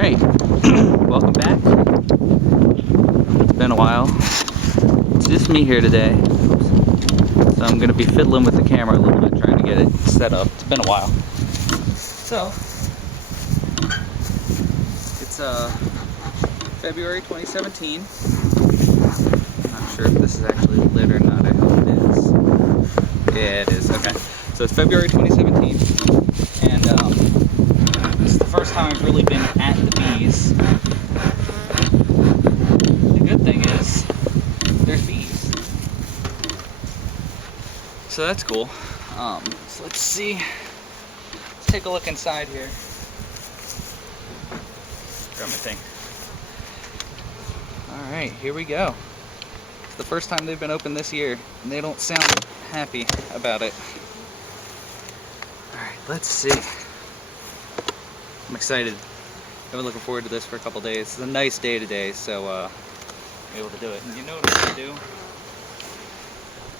Alright, welcome back. It's been a while. It's just me here today. So I'm going to be fiddling with the camera a little bit, trying to get it set up. It's been a while. So, it's February 2017. I'm not sure if this is actually lit or not. I hope it is. Yeah, it is. Okay. So it's February 2017. And this is the first time I've really been at the bees. The good thing is, there's bees. So that's cool. So let's see. Let's take a look inside here. Grab my thing. Alright, here we go. It's the first time they've been open this year, and they don't sound happy about it. Alright, let's see. I'm excited. I've been looking forward to this for a couple days. It's a nice day today, so I'm able to do it. And you know what I'm going to do?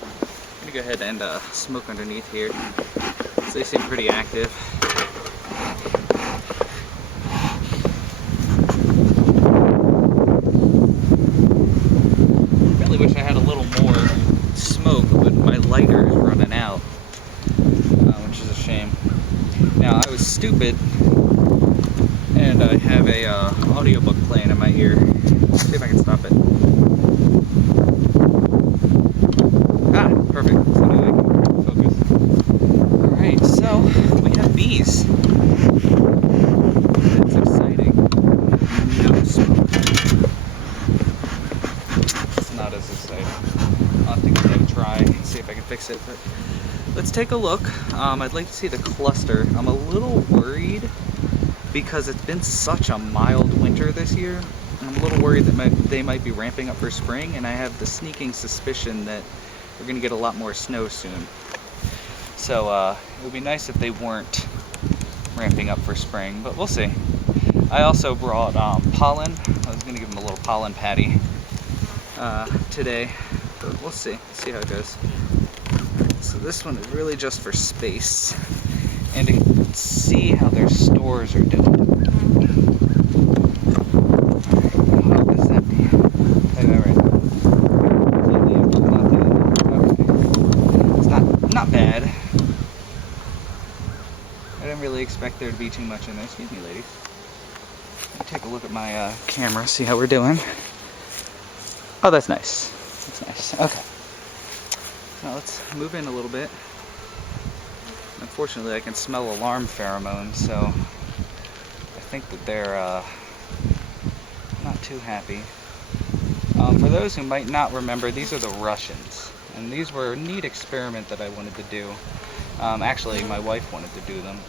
I'm going to go ahead and smoke underneath here. So they seem pretty active. I really wish I had a little more smoke, but my lighter is running out, which is a shame. Now, I was stupid, and I have a audiobook playing in my ear. Let's see if I can stop it. Ah, perfect. So now I can focus. Alright, so we have bees. That's exciting. No smoke. It's not as exciting. I'll have to give it a try and see if I can fix it. But let's take a look. I'd like to see the cluster. I'm a little worried because it's been such a mild winter this year. I'm a little worried that they might be ramping up for spring, and I have the sneaking suspicion that we're going to get a lot more snow soon. So it would be nice if they weren't ramping up for spring, but we'll see. I also brought pollen. I was going to give them a little pollen patty today, but we'll see. See how it goes. So this one is really just for space and to see how their stores are doing. How does that be? Okay, alright. It's not bad. I didn't really expect there to be too much in there. Excuse me, ladies. Let me take a look at my camera, see how we're doing. Oh, that's nice. That's nice. Okay. Now let's move in a little bit. Unfortunately, I can smell alarm pheromones, so I think that they're not too happy. For those who might not remember, these are the Russians, and these were a neat experiment that I wanted to do. Actually, my wife wanted to do them.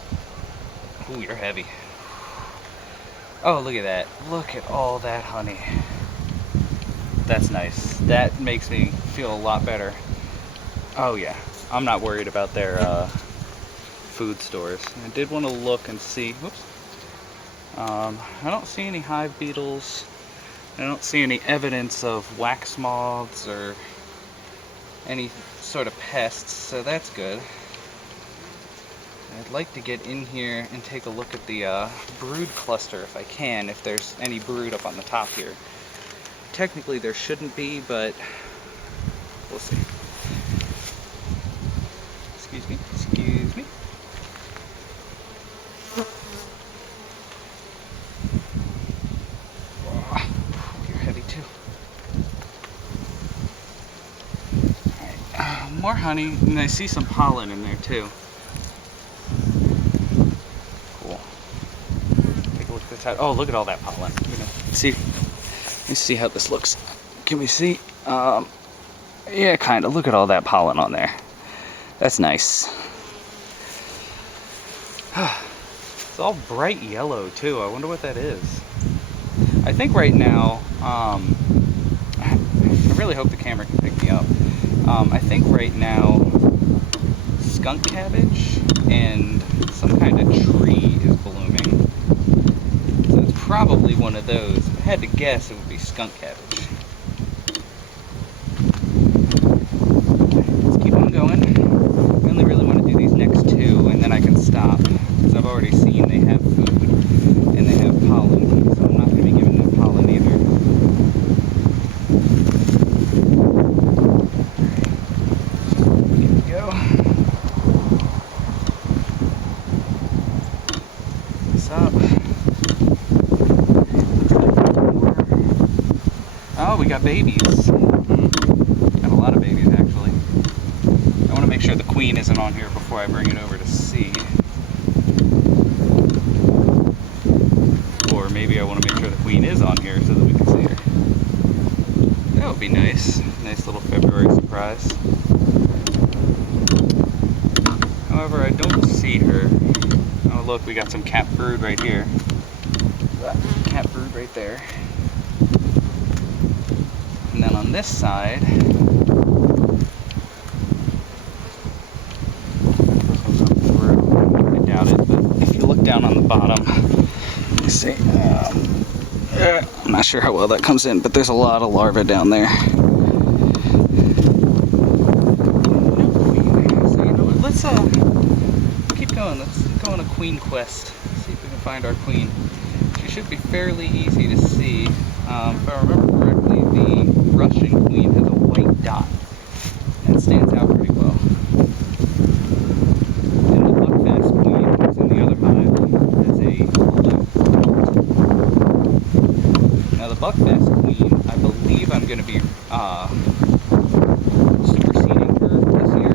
Ooh, you're heavy. Oh, look at that. Look at all that honey. That's nice. That makes me feel a lot better. Oh yeah, I'm not worried about their food stores. I did want to look and see. Whoops. I don't see any hive beetles. I don't see any evidence of wax moths or any sort of pests, so that's good. I'd like to get in here and take a look at the brood cluster if I can, if there's any brood up on the top here. Technically there shouldn't be, but we'll see. Excuse me, excuse me. Oh, you're heavy too. Alright, more honey, and I see some pollen in there too. Cool. Take a look at the side. Oh, look at all that pollen. Let me see how this looks. Can we see? Yeah, kind of. Look at all that pollen on there. That's nice. It's all bright yellow too. I wonder what that is. I think right now, I really hope the camera can pick me up. I think right now, skunk cabbage and some kind of tree is blooming. So it's probably one of those. If I had to guess, it would be skunk cabbage. Let's keep on going. I only really want to do these next two, and then I can stop, because I've already seen they have food and they have pollen. up. Oh, we got babies. Got a lot of babies, actually. I want to make sure the queen isn't on here before I bring it over to see. Or maybe I want to make sure the queen is on here so that we can see her. That would be nice. Nice little February surprise. However, I don't see her. Oh, look, we got some cat brood right here. Cat brood right there. And then on this side, I doubt it, but if you look down on the bottom, you see, I'm not sure how well that comes in, but there's a lot of larvae down there. So you know what, let's keep going. Let's go on a queen quest. See if we can find our queen. She should be fairly easy to see. If I remember correctly, the Russian queen has a white dot. That stands out pretty well. And the buckfast queen, who's in the other hive, has a blue dot. Now the buckfast queen, I believe I'm going to be superseding her this year.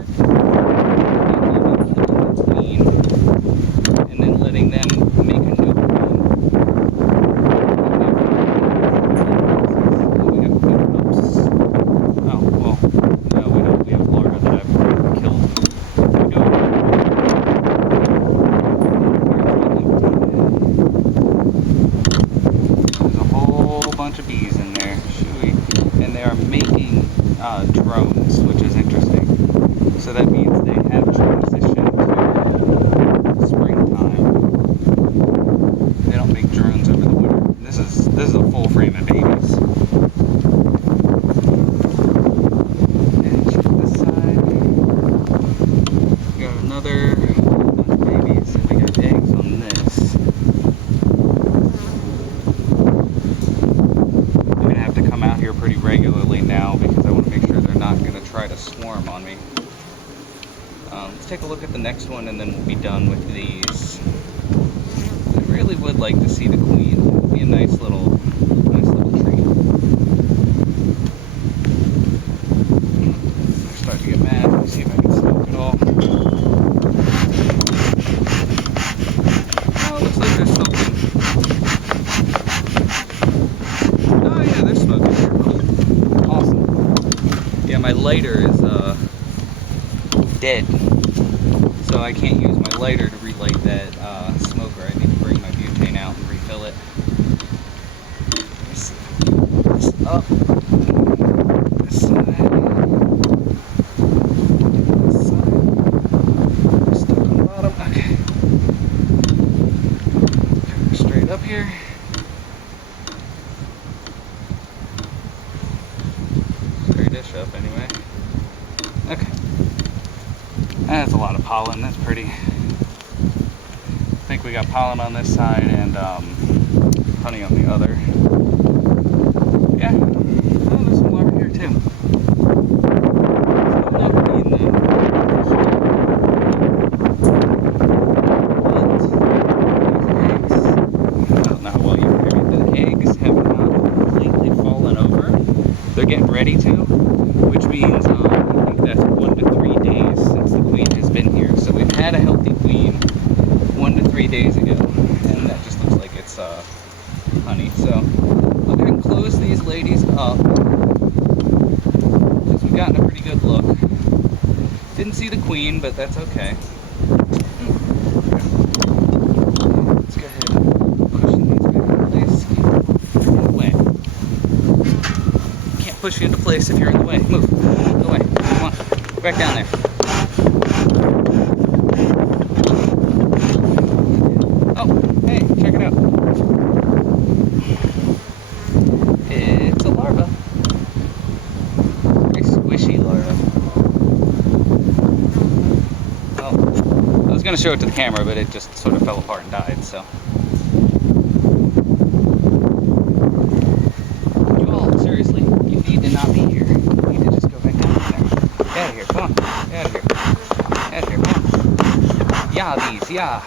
Killing the queen, and then letting them make a new queen. Drones, which is interesting. So that means they have transitioned to springtime. They don't make drones over the winter. This is a full frame of babies. And check this side. We got another bunch of babies, and we got eggs on this. I'm gonna have to come out here pretty regularly now because I want to make sure they're not going to try to swarm on me. Let's take a look at the next one and then we'll be done with these. I really would like to see the queen. It'd be a nice little treat. They're starting to get mad. Let me see if I can smoke it all. Oh, looks like they're smoking. Oh yeah, they're smoking. Cool. Awesome. Yeah, my lighter is dead, so I can't use my lighter to relight that smoker. I need to bring my butane out and refill it. This up, this side, stuck on the bottom. Okay, straight up here. Dish up anyway. Okay. That's a lot of pollen. That's pretty. I think we got pollen on this side and honey on the other. Yeah. Oh, there's some larvae here too. I don't know how well you can hear me. The eggs have not completely fallen over. They're getting ready to, which means I think that's 1 to 3 days since the queen has been here. So we've had a healthy queen 1 to 3 days ago, and that just looks like it's honey. So I'll go ahead and close these ladies up because we've gotten a pretty good look. Didn't see the queen, but that's okay. Let's go ahead and push these back in place. Away. Push you into place if you're in the way. Move. Go away. Come on. Go back down there. Oh, hey, check it out. It's a larva. Very squishy larva. Well, I was going to show it to the camera, but it just sort of fell apart and died, so. Seriously, you need to not be here. You need to just go back down there. Get out of here, come on. Get out of here. Get out of here, come on. Yeah, these, yeah.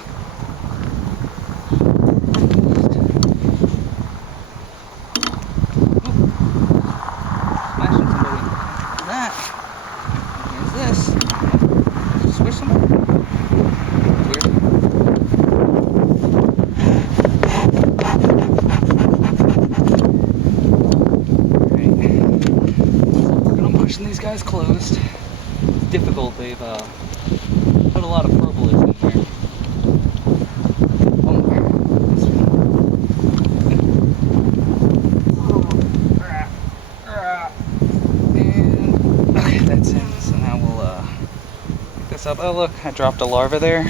they've put a lot of propolis in there. And okay, that's in. So now we'll pick this up. Oh look, I dropped a larva there.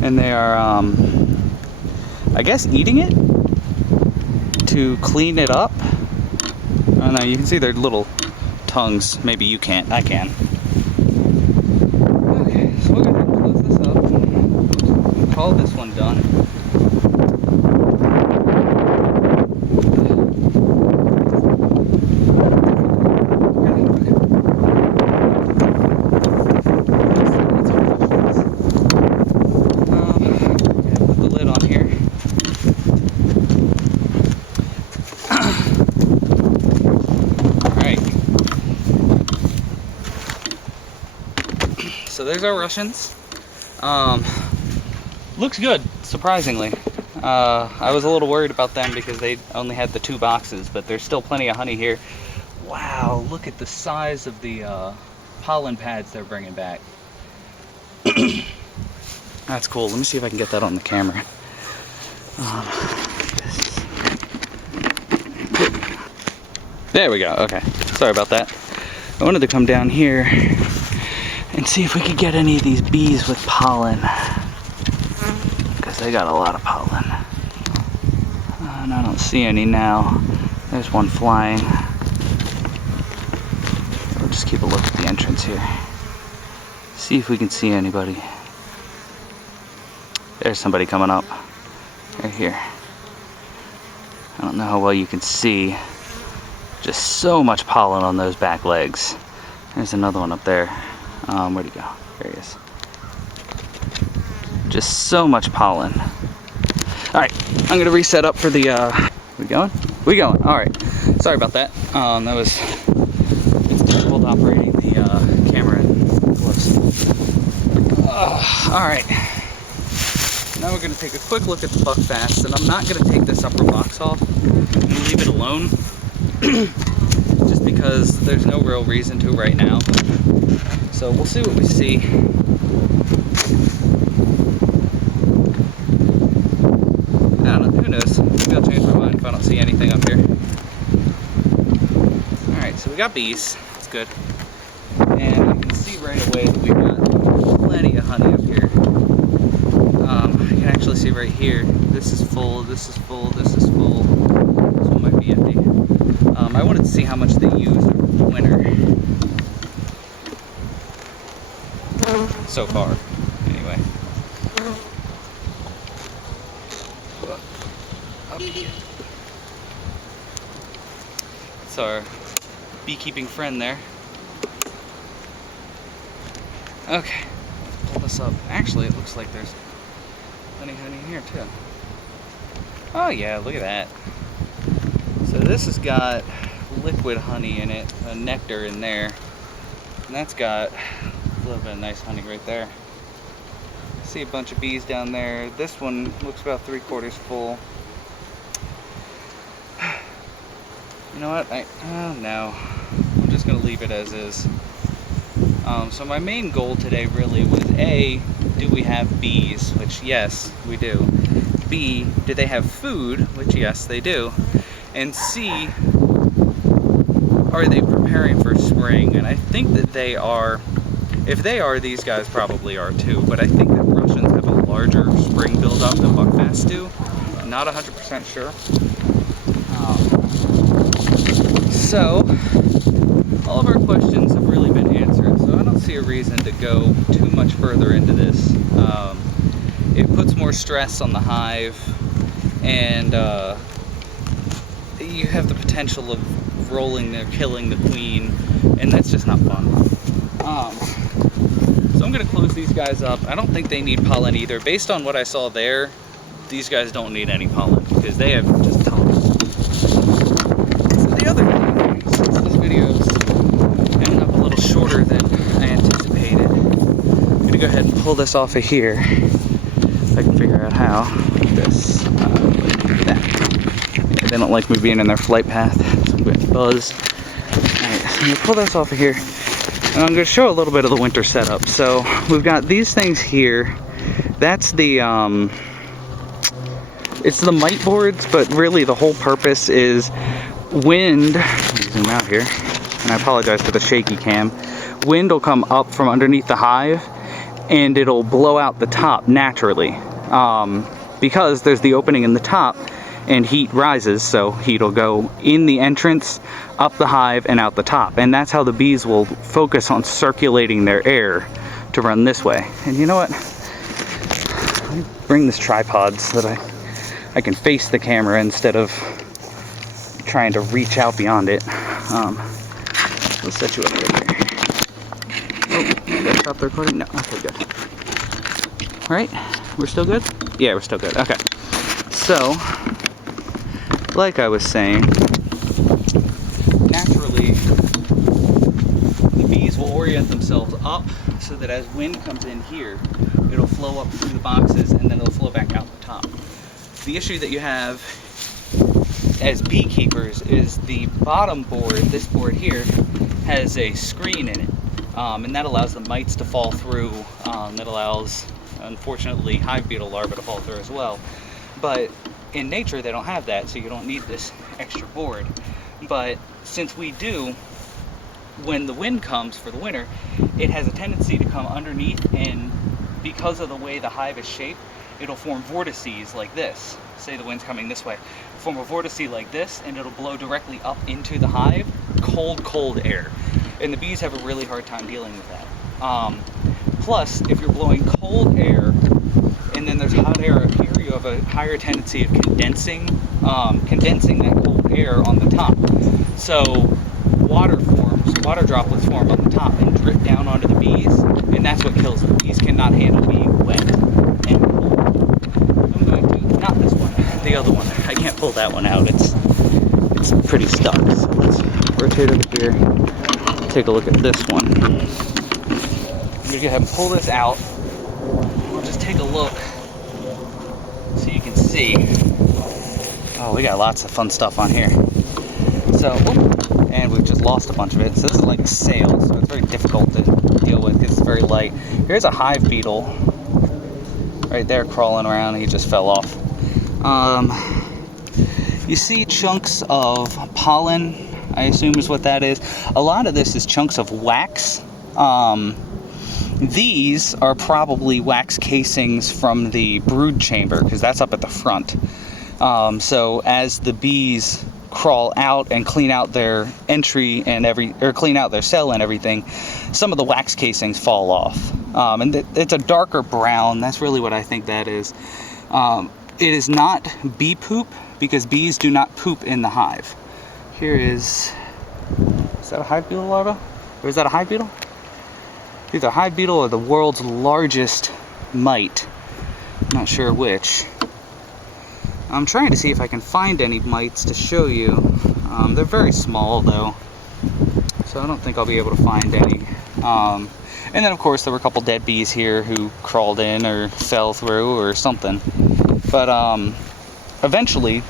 And they are, I guess, eating it to clean it up. I don't know, you can see their little tongues. Maybe you can't, I can. Okay, so we're gonna close this up. Call this one done. Put the lid on here. So there's our Russians. Looks good, surprisingly. I was a little worried about them because they only had the 2 boxes, but there's still plenty of honey here. Wow, look at the size of the pollen pads they're bringing back. That's cool. Let me see if I can get that on the camera. There we go. Okay, sorry about that. I wanted to come down here and see if we could get any of these bees with pollen, because they got a lot of pollen. And I don't see any now. There's one flying. We'll just keep a look at the entrance here. See if we can see anybody. There's somebody coming up right here. I don't know how well you can see. Just so much pollen on those back legs. There's another one up there. Where'd he go? There he is. Just so much pollen. Alright, I'm gonna reset up for the we going? We going. Alright. Sorry about that. It's difficult operating the camera in close. Alright. Now we're gonna take a quick look at the buckfast, and I'm not gonna take this upper box off. I'm gonna leave it alone. Just because there's no real reason to right now. So we'll see what we see. I don't know, who knows? Maybe I'll change my mind if I don't see anything up here. Alright, so we got bees. That's good. And you can see right away that we got plenty of honey up here. You can actually see right here, this is full, this is full, this is full. This one might be empty. I wanted to see how much they used over the winter. So far, anyway. It's our beekeeping friend there. Okay, let's pull this up. Actually, it looks like there's plenty of honey here too. Oh yeah, look at that. So this has got liquid honey in it, a nectar in there, and that's got a little bit of nice honey right there. See a bunch of bees down there. This one looks about 3/4 full. You know what? No. I'm just gonna leave it as is. So my main goal today really was A, do we have bees? Which yes, we do. B, do they have food? Which yes, they do. And C, are they preparing for spring? And I think that they are. If they are, these guys probably are too. But I think that Russians have a larger spring buildup than buckfasts do. Not 100% sure. So, all of our questions have really been answered. So I don't see a reason to go too much further into this. It puts more stress on the hive, and you have the potential of rolling or killing the queen, and that's just not fun. So I'm going to close these guys up. I don't think they need pollen either. Based on what I saw there, these guys don't need any pollen because they have just tons. So the other thing, since this video is ending up a little shorter than I anticipated, I'm going to go ahead and pull this off of here. If I can figure out how. Like this. Like that. They don't like me being in their flight path. So I'm going to buzz. Alright, I'm gonna pull this off of here, and I'm gonna show a little bit of the winter setup. So we've got these things here. That's the it's the mite boards, but really the whole purpose is wind. Let me zoom out here, and I apologize for the shaky cam. Wind will come up from underneath the hive, and it'll blow out the top naturally, because there's the opening in the top, and heat rises, so heat will go in the entrance, up the hive, and out the top. And that's how the bees will focus on circulating their air to run this way. And you know what? Let me bring this tripod so that I can face the camera instead of trying to reach out beyond it. Let's set you up right here. Oh, did I stop the recording? No. Okay, good. All right, we're still good? Yeah, we're still good. Okay. So, like I was saying, naturally, the bees will orient themselves up so that as wind comes in here, it'll flow up through the boxes and then it'll flow back out the top. The issue that you have as beekeepers is the bottom board, this board here, has a screen in it, and that allows the mites to fall through. That allows, unfortunately, hive beetle larvae to fall through as well. But in nature, they don't have that, so you don't need this extra board. But since we do, when the wind comes for the winter, it has a tendency to come underneath, and because of the way the hive is shaped, it'll form vortices like this. Say the wind's coming this way, form a vortice like this, and it'll blow directly up into the hive, cold air. And the bees have a really hard time dealing with that. Plus, if you're blowing cold air, and then there's hot air up here, you have a higher tendency of condensing that cold air on the top. So water droplets form on the top and drip down onto the bees, and that's what kills them. Bees cannot handle being wet and cold. I'm going to, not this one, the other one. I can't pull that one out. It's pretty stuck. So let's rotate over here. Take a look at this one. I'm gonna go ahead and pull this out. We'll just take a look so you can see. Oh, we got lots of fun stuff on here. So, and we've just lost a bunch of it. So this is like a sail, so it's very difficult to deal with because it's very light. Here's a hive beetle right there crawling around. He just fell off. You see chunks of pollen, I assume is what that is. A lot of this is chunks of wax. These are probably wax casings from the brood chamber, because that's up at the front. So as the bees crawl out and clean out their entry and clean out their cell and everything, some of the wax casings fall off. And it's a darker brown. That's really what I think that is. It is not bee poop, because bees do not poop in the hive. Here is that a hive beetle larva? Or is that a hive beetle? Either hive beetle or the world's largest mite. I'm not sure which. I'm trying to see if I can find any mites to show you. They're very small though, so I don't think I'll be able to find any. And then of course there were a couple dead bees here who crawled in or fell through or something. But eventually,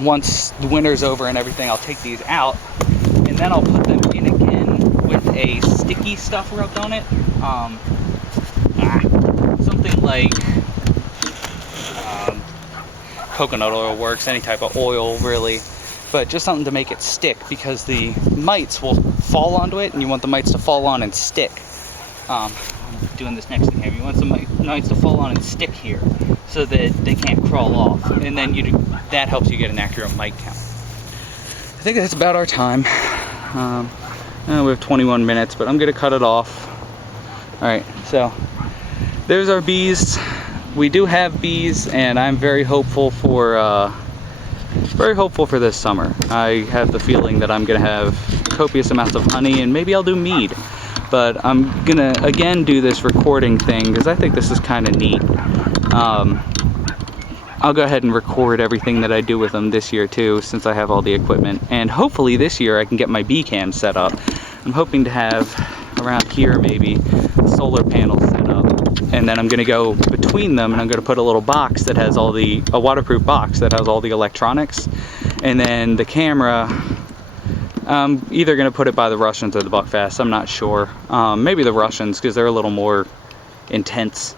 once the winter's over and everything, I'll take these out, and then I'll put them in again with a sticky stuff rubbed on it. Something like coconut oil works, any type of oil really, but just something to make it stick, because the mites will fall onto it, and you want the mites to fall on and stick. I'm doing this next to him. You want some mites to fall on and stick here, so that they can't crawl off, and then that helps you get an accurate mite count. I think that's about our time. We have 21 minutes, but I'm gonna cut it off. All right, so there's our bees. We do have bees, and I'm very hopeful for this summer. I have the feeling that I'm gonna have copious amounts of honey, and maybe I'll do mead. But I'm gonna again do this recording thing because I think this is kind of neat. I'll go ahead and record everything that I do with them this year too, since I have all the equipment. And hopefully this year I can get my bee cam set up. I'm hoping to have around here maybe a solar panel set up, and then I'm gonna go between them and I'm gonna put a little box that has a waterproof box that has all the electronics, and then the camera, I'm either going to put it by the Russians or the Buckfast. I'm not sure. Maybe the Russians, because they're a little more intense.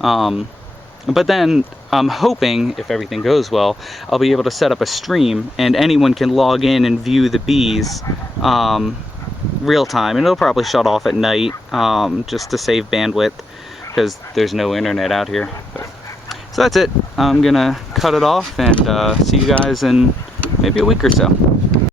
But then I'm hoping, if everything goes well, I'll be able to set up a stream and anyone can log in and view the bees real time. And it'll probably shut off at night just to save bandwidth because there's no internet out here. So that's it. I'm gonna cut it off and see you guys in maybe a week or so.